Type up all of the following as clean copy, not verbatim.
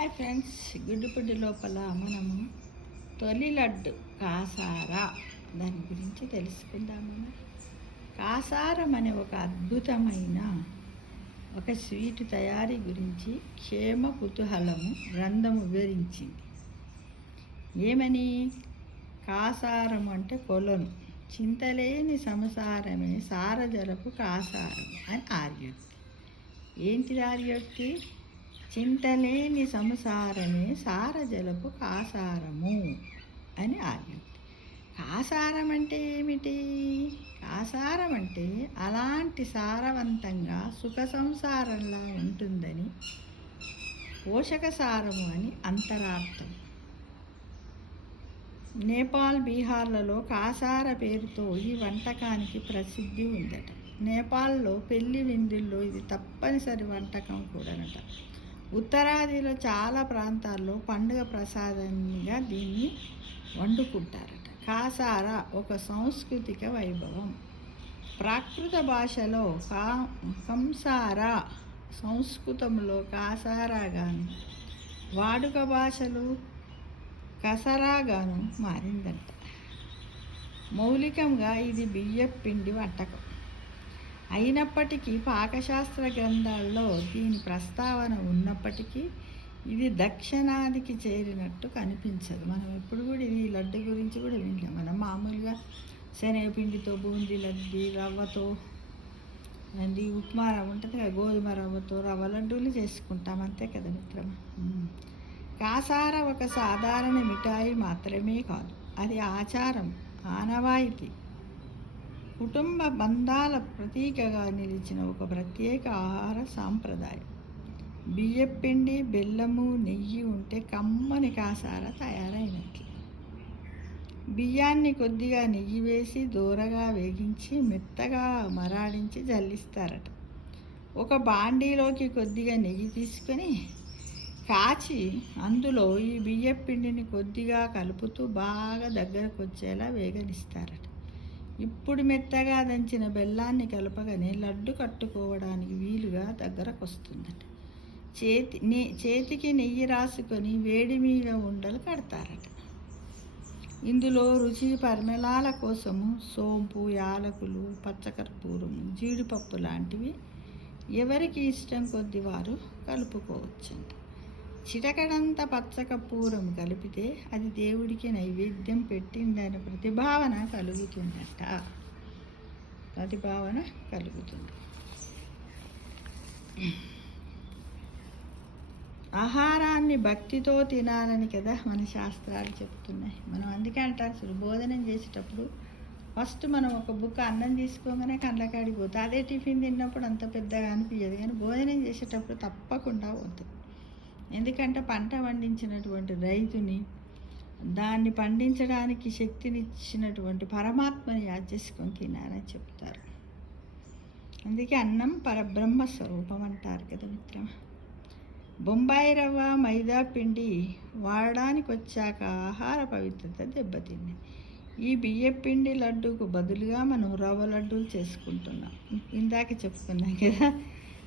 Hi friends, గుడ్డుపుడ్డి లోపల మనము తొలి లడ్డు కాసారా దాని గురించి తెలుసుకుందాము. కాసారం అనే ఒక అద్భుతమైన ఒక స్వీట్ తయారీ గురించి క్షేమ కుతూహలము గ్రంథము వివరించింది. ఏమని? కాసారం అంటే కొలను, చింతలేని సంసారమే సారజలపు కాసారం అని ఆర్యోక్తి. ఏంటిది ఆర్యోక్తి? చింతలేని సంసారమే సారజలపు కాసారము అని ఆర్యోక్తి. కాసారం అంటే ఏమిటి? కాసారం అంటే అలాంటి సారవంతంగా సుఖ సంసారంలా ఉంటుందని, పోషక సారము అని అంతరార్థం. నేపాల్, బీహార్లలో కాసార పేరుతో ఈ వంటకానికి ప్రసిద్ధి ఉందట. నేపాల్లో పెళ్లి విందుల్లో ఇది తప్పనిసరి వంటకం కూడానట. ఉత్తరాదిలో చాలా ప్రాంతాల్లో పండుగ ప్రసాదంగా దీన్ని వండుకుంటారట. కాసార ఒక సాంస్కృతిక వైభవం. ప్రాకృత భాషలో కంసారా, సంస్కృతంలో కాసారాగాను, వాడుక భాషలు కసరాగాను మారిందంట. మౌలికంగా ఇది బియ్యపిండి వంటకం అయినప్పటికీ పాకశాస్త్ర గ్రంథాల్లో దీని ప్రస్తావన ఉన్నప్పటికీ ఇది దక్షిణాదికి చేరినట్టు కనిపించదు. మనం ఎప్పుడు కూడా ఇది లడ్డు గురించి కూడా వింటాం. మనం మామూలుగా శనగపిండితో బూందీ లడ్డు, రవ్వతో అది ఉప్మా రవ్వ ఉంటుంది కదా, గోధుమ రవ్వతో రవ్వ లడ్డూలు చేసుకుంటాం, అంతే కదా మిత్రమా. కాసార ఒక సాధారణ మిఠాయి మాత్రమే కాదు, అది ఆచారం, ఆనవాయితీ, కుటుంబ బంధాల ప్రతీకగా నిలిచిన ఒక ప్రత్యేక ఆహార సాంప్రదాయం. బియ్యపిండి, బెల్లము, నెయ్యి ఉంటే కమ్మని కాసార తయారైనట్లు. బియ్యాన్ని కొద్దిగా నెయ్యి వేసి దూరగా వేగించి మెత్తగా మరాడించి జల్లిస్తారట. ఒక బాండీలోకి కొద్దిగా నెయ్యి తీసుకొని కాచి అందులో ఈ బియ్యపిండిని కొద్దిగా కలుపుతూ బాగా దగ్గరకు వచ్చేలా వేగనిస్తారట. ఇప్పుడు మెత్తగా దంచిన బెల్లాన్ని కలపగానే లడ్డు కట్టుకోవడానికి వీలుగా దగ్గరకు వస్తుందట. చేతికి నెయ్యి రాసుకొని వేడి మీద ఉండలు కడతారట. ఇందులో రుచి పరిమళాల కోసము సోంపు, యాలకులు, పచ్చకర్పూరము, జీడిపప్పు లాంటివి ఎవరికి ఇష్టం కొద్ది వారు కలుపుకోవచ్చంట. చిటకడంత పచ్చకర్పూరం కలిపితే అది దేవుడికి నైవేద్యం పెట్టిందని ప్రతిభావన కలుగుతుందట. ఆహారాన్ని భక్తితో తినాలని కదా మన శాస్త్రాలు చెప్తున్నాయి. మనం అందుకే అంటారు, అసలు భోజనం చేసేటప్పుడు ఫస్ట్ మనం ఒక బుక్క అన్నం తీసుకోగానే కళ్ళకాడికి పోతుంది. అదే టిఫిన్ తిన్నప్పుడు అంత పెద్దగా అనిపించదు, కానీ భోజనం చేసేటప్పుడు తప్పకుండా పోతుంది. ఎందుకంటే పంట పండించినటువంటి రైతుని, దాన్ని పండించడానికి శక్తినిచ్చినటువంటి పరమాత్మని యాద్ చేసుకొని తినాలని చెప్తారు. అందుకే అన్నం పరబ్రహ్మ స్వరూపం అంటారు కదా మిత్రమా. బొంబాయి రవ్వ, మైదా పిండి వాడడానికి వచ్చాక ఆహార పవిత్రత దెబ్బతింది. ఈ బియ్యపిండి లడ్డూకు బదులుగా మనం రవ్వ లడ్డూలు చేసుకుంటున్నాం. ఇందాక చెప్పుకున్నాం కదా.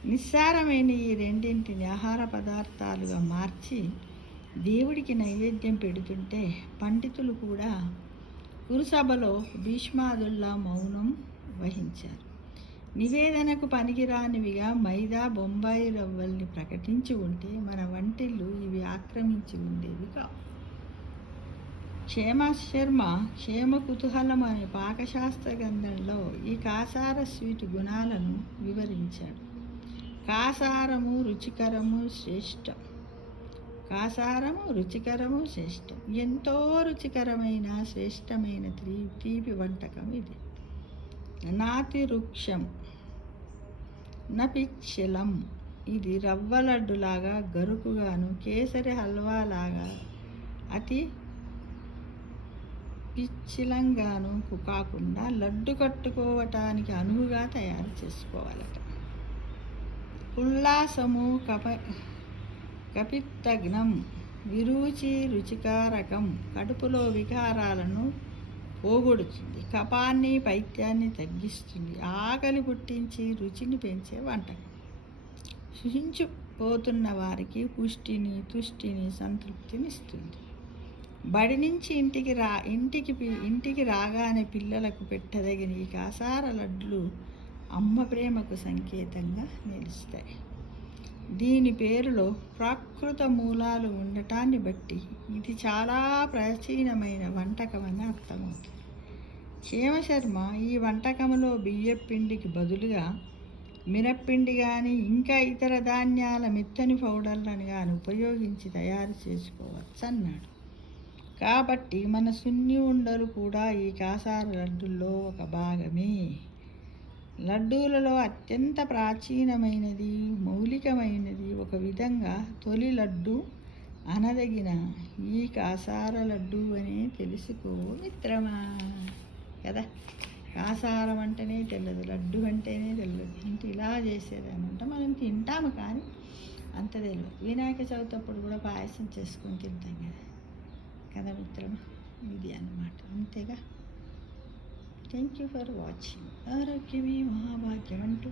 నిస్సారమైన ఈ రెండింటిని ఆహార పదార్థాలుగా మార్చి దేవుడికి నైవేద్యం పెడుతుంటే పండితులు కూడా కురుసభలో భీష్మాదుల్లా మౌనం వహించారు. నివేదనకు పనికిరానివిగా మైదా, బొంబాయి రవ్వల్ని ప్రకటించి ఉంటే మన వంటిల్లు ఇవి ఆక్రమించి ఉండేవి కావు. క్షేమ కుతూహలం అనే పాకశాస్త్ర గ్రంథంలో ఈ కాసార స్వీట్ గుణాలను వివరించాడు. కాసారము రుచికరము శ్రేష్టం. ఎంతో రుచికరమైన శ్రేష్టమైన తీపి వంటకం ఇది. నాతి వృక్షం నపిచ్చలం, ఇది రవ్వ లడ్డులాగా గరుకుగాను, కేసరి హల్వాలాగా అతి పిచ్చిలంగాను కాకుండా లడ్డు కట్టుకోవటానికి అనువుగా తయారు చేసుకోవాలట. ఉల్లాసము కపిత్తగ్నం, విరుచి రుచికారకం, కడుపులో వికారాలను పోగొడుతుంది, కపాన్ని, పైత్యాన్ని తగ్గిస్తుంది, ఆకలి పుట్టించి రుచిని పెంచే వంటకం. పోతున్న వారికి పుష్టిని, తుష్టిని, సంతృప్తినిస్తుంది. బడి నుంచి ఇంటికి రాగానే పిల్లలకు పెట్టదగిన ఈ కాసార లడ్లు అమ్మ ప్రేమకు సంకేతంగా నిలుస్తాయి. దీని పేరులో ప్రాకృత మూలాలు ఉండటాన్ని బట్టి ఇది చాలా ప్రాచీనమైన వంటకం అని అర్థమవుతుంది. క్షేమశర్మ ఈ వంటకంలో బియ్యపిండికి బదులుగా మినప్పిండి కానీ ఇంకా ఇతర ధాన్యాల మెత్తని పౌడర్లను కానీ ఉపయోగించి తయారు చేసుకోవచ్చు అన్నాడు. కాబట్టి మన సున్ని ఉండలు కూడా ఈ కాసార లడ్డుల్లో ఒక భాగమే. లడ్డూలలో అత్యంత ప్రాచీనమైనది, మౌలికమైనది, ఒక విధంగా తొలి లడ్డు అనదగిన ఈ కాసార లడ్డు అనే తెలుసుకో మిత్రమా. కదా, కాసారం అంటేనే తెలియదు, లడ్డు అంటేనే తెలియదు. అంటే ఇలా చేసేదనమాట. మనం తింటాము కానీ అంత తెలియదు. వినాయక చవితి అప్పుడు కూడా పాయసం చేసుకొని తింటాం కదా మిత్రమా. ఇది అన్నమాట, అంతేగా. Thank you for watching. ఆరోగ్యమే మహాభాగ్యం అంటూ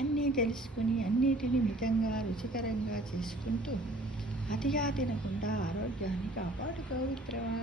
అన్నీ తెలుసుకుని అన్నిటినీ మితంగా రుచికరంగా చేసుకుంటూ అతిగా తినకుండా ఆరోగ్యాన్ని కాపాడుకో మిత్రమా.